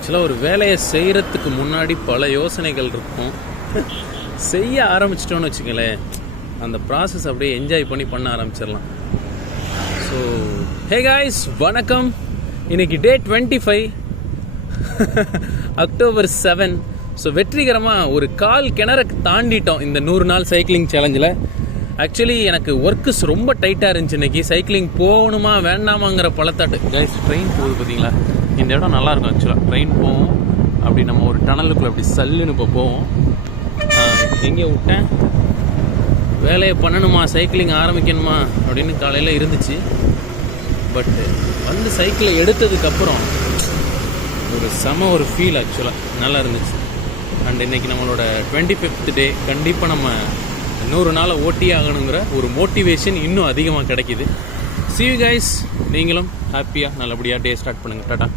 ஆக்சுவலாக ஒரு வேலையை செய்கிறதுக்கு முன்னாடி பல யோசனைகள் இருக்கும். செய்ய ஆரம்பிச்சிட்டோன்னு வச்சுக்கங்களேன், அந்த ப்ராசஸ் அப்படியே என்ஜாய் பண்ண ஆரம்பிச்சிடலாம். ஸோ ஹே காய்ஸ், வணக்கம். இன்னைக்கு டே 25 அக்டோபர் 7. ஸோ வெற்றிகரமாக ஒரு கால் கிணறு தாண்டிட்டோம் இந்த 100 நாள் சைக்கிளிங் சேலஞ்சில். ஆக்சுவலி எனக்கு ஒர்க்குஸ் ரொம்ப டைட்டாக இருந்துச்சு. இன்றைக்கி சைக்கிளிங் போகணுமா வேண்டாமாங்கிற பழத்தாட்டு. கைஸ், ட்ரெயின் போகுது பார்த்தீங்களா? இந்த இடம் நல்லாயிருக்கும். ஆக்சுவலாக ட்ரெயின் போவோம், அப்படி நம்ம ஒரு டனலுக்குள்ளே அப்படி சல்லுன்னு இப்போ போவோம். எங்கே விட்டேன்? வேலையை பண்ணணுமா, சைக்கிளிங் ஆரம்பிக்கணுமா அப்படின்னு காலையில் இருந்துச்சு. பட்டு வந்து சைக்கிளை எடுத்ததுக்கப்புறம் ஒரு ஃபீல் ஆக்சுவலாக நல்லா இருந்துச்சு. அண்ட் இன்றைக்கி நம்மளோட 25th டே. கண்டிப்பாக நம்ம 100 நாளை ஓட்டி ஆகணுங்கிற ஒரு மோட்டிவேஷன் இன்னும் அதிகமாக கிடைக்கிது. See you guys. நீங்களும் ஹாப்பியாக நல்லபடியாக டே ஸ்டார்ட் பண்ணுங்கள். டாடா.